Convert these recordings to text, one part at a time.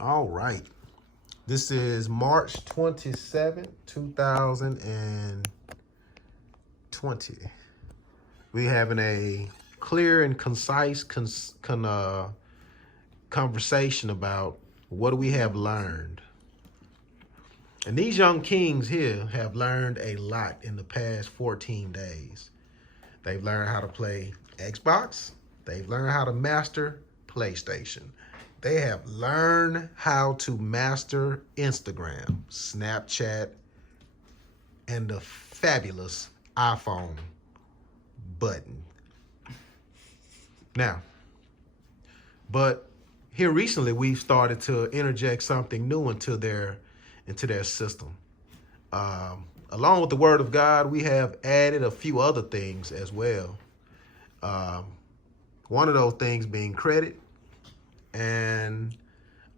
All right. This is March 27th, 2020. We having a clear and concise conversation about what do we have learned. And these young kings here have learned a lot in the past 14 days. They've learned how to play Xbox. They've learned how to master PlayStation. They have learned how to master Instagram, Snapchat, and the fabulous iPhone button. Now, but here recently we've started to interject something new into their system. Along with the Word of God, we have added a few other things as well. One of those things being credit, and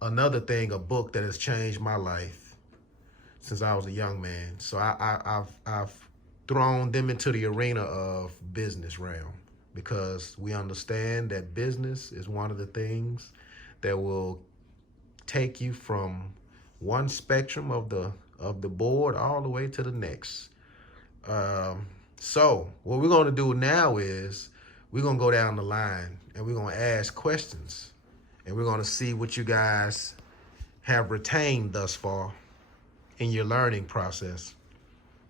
another thing, a book that has changed my life since I was a young man. So I've thrown them into the arena of business realm, because we understand that business is one of the things that will take you from one spectrum of the board all the way to the next. So what we're going to do now is we're going to go down the line and we're going to ask questions, and we're going to see what you guys have retained thus far in your learning process.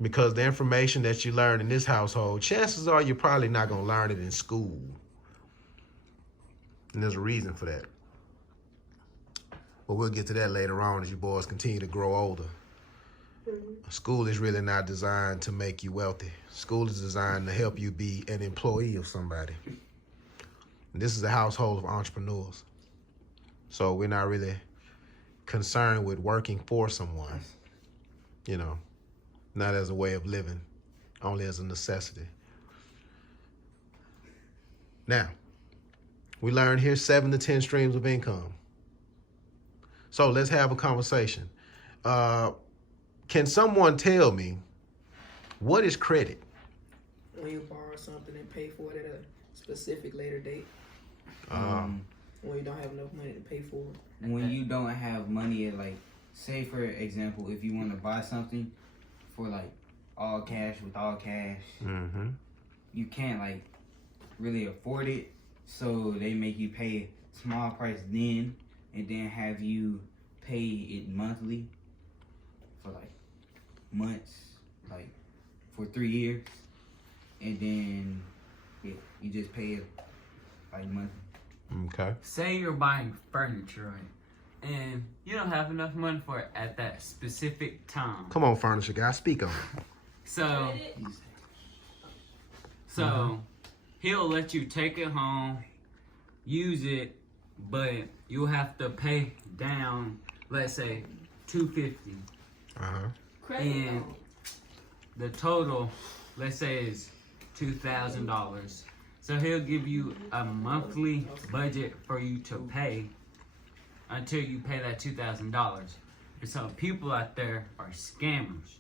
Because the information that you learn in this household, chances are you're probably not going to learn it in school. And there's a reason for that. But we'll get to that later on as you boys continue to grow older. School is really not designed to make you wealthy. School is designed to help you be an employee of somebody. And this is a household of entrepreneurs. So we're not really concerned with working for someone, not as a way of living, only as a necessity. Now, we learned here 7 to 10 streams of income. So let's have a conversation. Can someone tell me, what is credit? When you borrow something and pay for it at a specific later date. When you don't have enough money to pay for it. When you don't have money, like, say for example, if you want to buy something for like all cash, you can't like really afford it. So they make you pay a small price then, and then have you pay it monthly for like months, like for 3 years, and then you just pay it like monthly. Okay. Say you're buying furniture, right? And you don't have enough money for it at that specific time. Come on, furniture guy, speak on it. So he'll let you take it home, use it, but you'll have to pay down, let's say, $250. And the total, let's say, is $2,000. So he'll give you a monthly budget for you to pay until you pay that $2,000. And so people out there are scammers.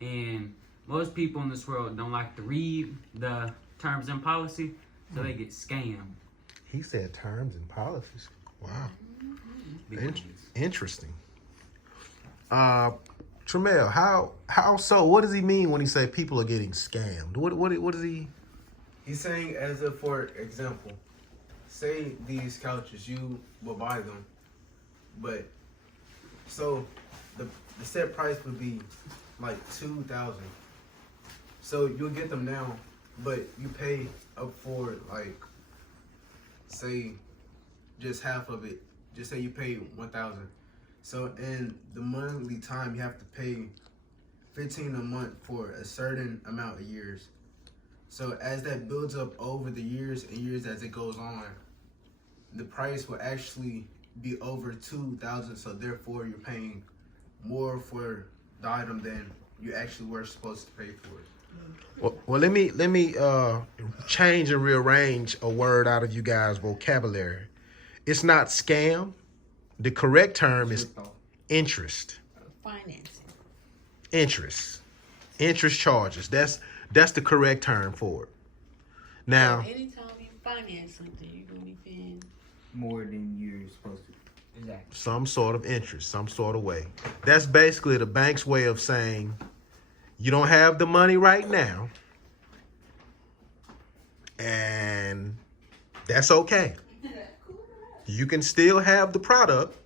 And most people in this world don't like to read the terms and policy, so they get scammed. He said terms and policies. Wow. Interesting. Tremel, how so? What does he mean when he say people are getting scammed? What is he? He's saying, as if, for example, say these couches, you will buy them, but so the set price would be like $2,000. So you'll get them now, but you pay up for like, say, just half of it. Just say you pay $1,000. So in the monthly time, you have to pay $15 a month for a certain amount of years. So as that builds up over the years and years as it goes on, the price will actually be over $2,000. So therefore, you're paying more for the item than you actually were supposed to pay for it. Well, let me change and rearrange a word out of you guys' vocabulary. It's not scam. The correct term is interest. Financing. Interest charges. That's the correct term for it. Now, So anytime you finance something, you're gonna be paying More than you're supposed to. Exactly. Some sort of interest, some sort of way. That's basically the bank's way of saying you don't have the money right now, and that's okay. You can still have the product.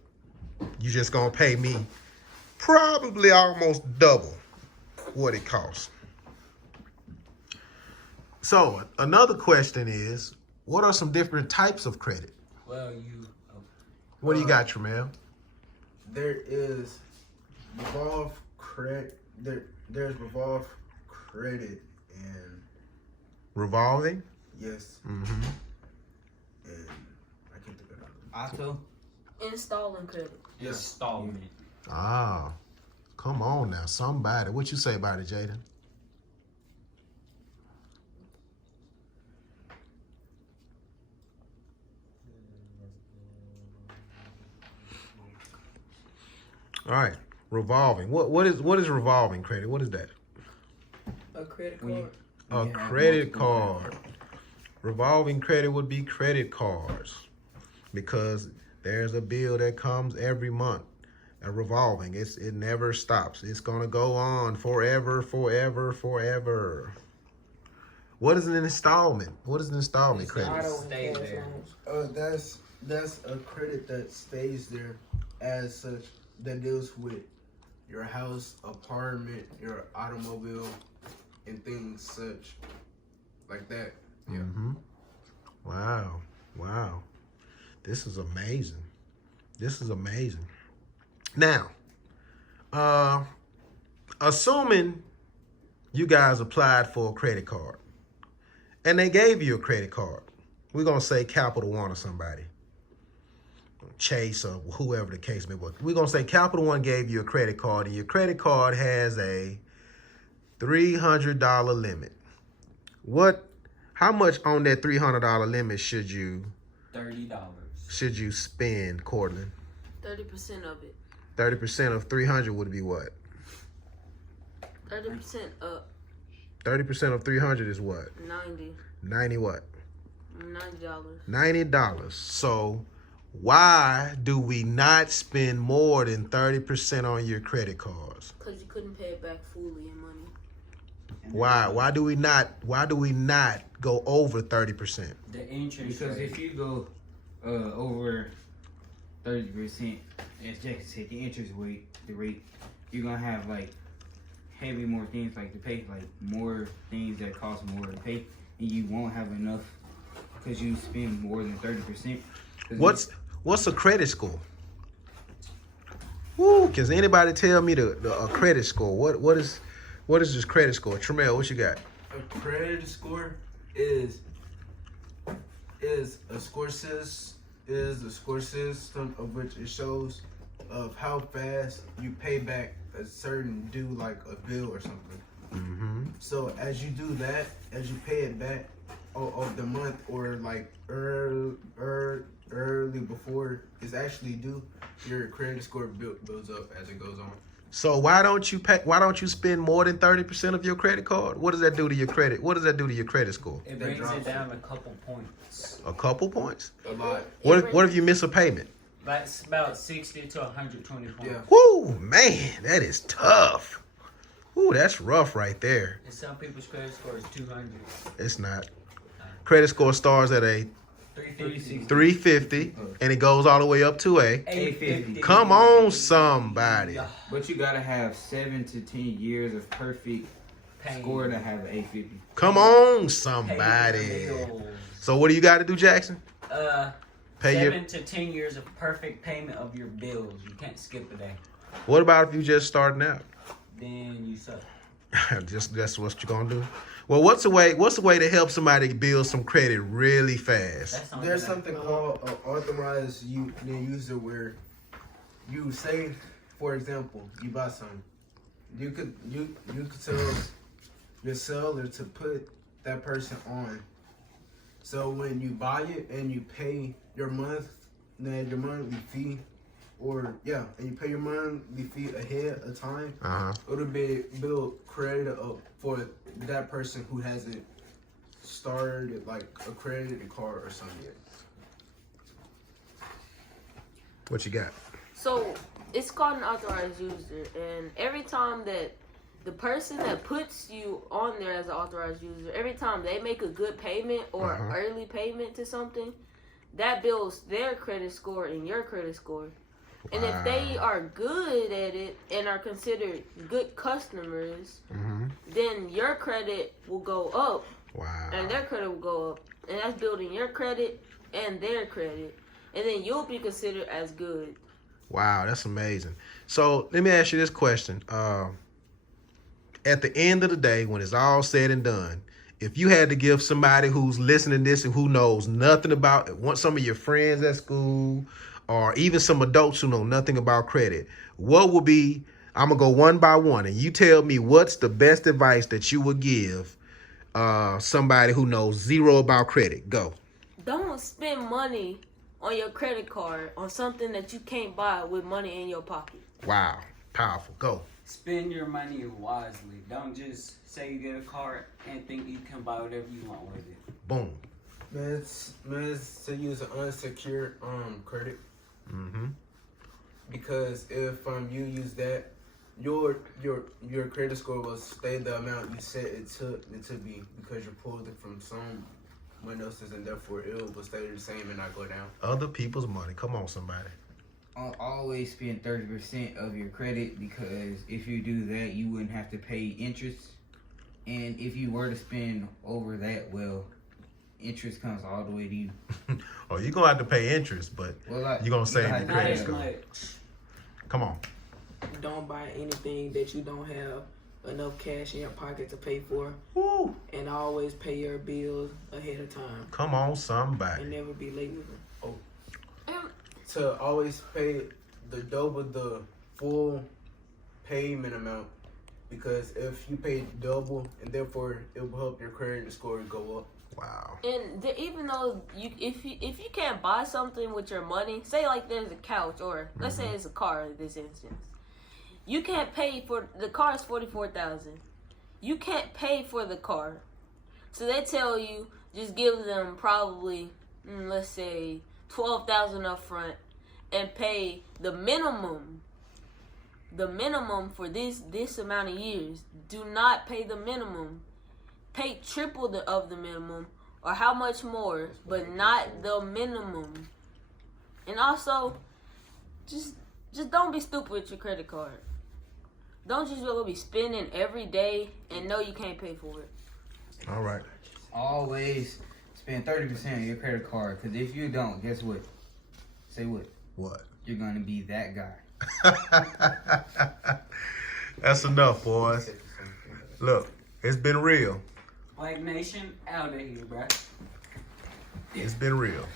You just gonna pay me probably almost double what it costs. So another question is, what are some different types of credit? Well, you. What do you got, Tramel? There is revolve credit. There's revolve credit and Revolving? yes, Mm-hmm. and I can't think of that. Auto. Installing credit. Installment. Ah, come on now, somebody. What you say about it, Jaden? All right, revolving. What is revolving credit? What is that? A credit When card. you- A you have credit multiple card. Revolving credit would be credit cards because there's a bill that comes every month. A revolving. It never stops. It's gonna go on forever, forever, forever. What is an installment? What is an installment It's credit? Auto and Stay cash there. loans. That's a credit that stays there as such, that deals with your house, apartment, your automobile, and things such like that. Yeah. Mm-hmm. Wow. Wow. This is amazing. This is amazing. Now, assuming you guys applied for a credit card and they gave you a credit card, we're going to say Capital One or somebody, Chase or whoever the case may be. We're going to say Capital One gave you a credit card and your credit card has a $300 limit. How much on that $300 limit should you $30. spend, Cortland? 30% of it. 30% of 300 would be what? 30% up. 30% of 300 is what? 90. 90 what? $90. $90. So why do we not spend more than 30% on your credit cards? Because you couldn't pay it back fully in money. Why? Why do we not go over 30%? The interest Because rate. if you go over 30%, as Jackson said, the interest rate, you're gonna have like heavy more things like to pay, like more things that cost more to pay, and you won't have enough because you spend more than 30%. What's a credit score? Woo! Can anybody tell me a credit score? What is this credit score? Tramel, what you got? A credit score is a score system of which it shows of how fast you pay back a certain due, like a bill or something. Mm-hmm. So as you do that, as you pay it back of the month or like early before it's actually due, your credit score builds up as it goes on. So why don't you spend more than 30% of your credit card? What does that do to your credit? What does that do to your credit score? It That brings drops it down a couple points. A couple points? A lot. What if you miss a payment? That's about 60 to 120 points. Yeah. Woo, man, that is tough. Woo, that's rough right there. And some people's credit score is 200. It's not. Credit score starts at a 350. 350 and it goes all the way up to a. 850. Come on, somebody. But you gotta have 7 to 10 years of perfect score to have an 850. Come on, somebody. So what do you got to do, Jackson? Pay 7 to 10 years of perfect payment of your bills. You can't skip a day. What about if you just starting out? Then you suck. Just that's what you're gonna do. Well, what's the way to help somebody build some credit really fast? That's not There's bad. something called authorized user where you say, for example, you buy something. You could tell your seller to put that person on. So when you buy it and you pay your monthly fee, and you pay your monthly fee ahead of time, it'll be build credit up for that person who hasn't started like a credit card or something yet. What you got? So it's called an authorized user, and every time that the person that puts you on there as an authorized user, every time they make a good payment or early payment to something, that builds their credit score and your credit score. And if they are good at it and are considered good customers, then your credit will go up. Wow. And their credit will go up. And that's building your credit and their credit. And then you'll be considered as good. Wow, that's amazing. So let me ask you this question. At the end of the day, when it's all said and done, if you had to give somebody who's listening to this and who knows nothing about it, want some of your friends at school, or even some adults who know nothing about credit, what would be, I'm going to go one by one, and you tell me what's the best advice that you would give somebody who knows zero about credit. Go. Don't spend money on your credit card on something that you can't buy with money in your pocket. Wow. Powerful. Go. Spend your money wisely. Don't just say you get a card and think you can buy whatever you want with it. Boom. Man, it's to use an unsecured credit. Because if you use that, your credit score will stay the amount you set it to be, because you pulled it from someone else's, and therefore it will stay the same and not go down. Other people's money. Come on, somebody. Always spend 30% of your credit, because if you do that, you wouldn't have to pay interest. And if you were to spend over that, well, interest comes all the way to you. Oh, you're going to have to pay interest, but you're going to save your credit score. Come on. Don't buy anything that you don't have enough cash in your pocket to pay for. Woo. And always pay your bills ahead of time. Come on, somebody. And never be late with them. To always pay the double the full payment amount, because if you pay double, and therefore it will help your credit score go up. Wow. And even though if you can't buy something with your money, say like there's a couch, or let's say it's a car in this instance, you can't pay for the car is $44,000. You can't pay for the car, so they tell you just give them probably let's say $12,000 up front and pay the minimum for this amount of years. Do not pay the minimum. Pay triple of the minimum, or how much more, but not the minimum. And also, just don't be stupid with your credit card. Don't just really be spending every day and know you can't pay for it. All right. Always spend 30% of your credit card, because if you don't, guess what? Say what? What? You're going to be that guy. That's enough, boys. Look, it's been real. Black Nation, out of here, bro. It's been real.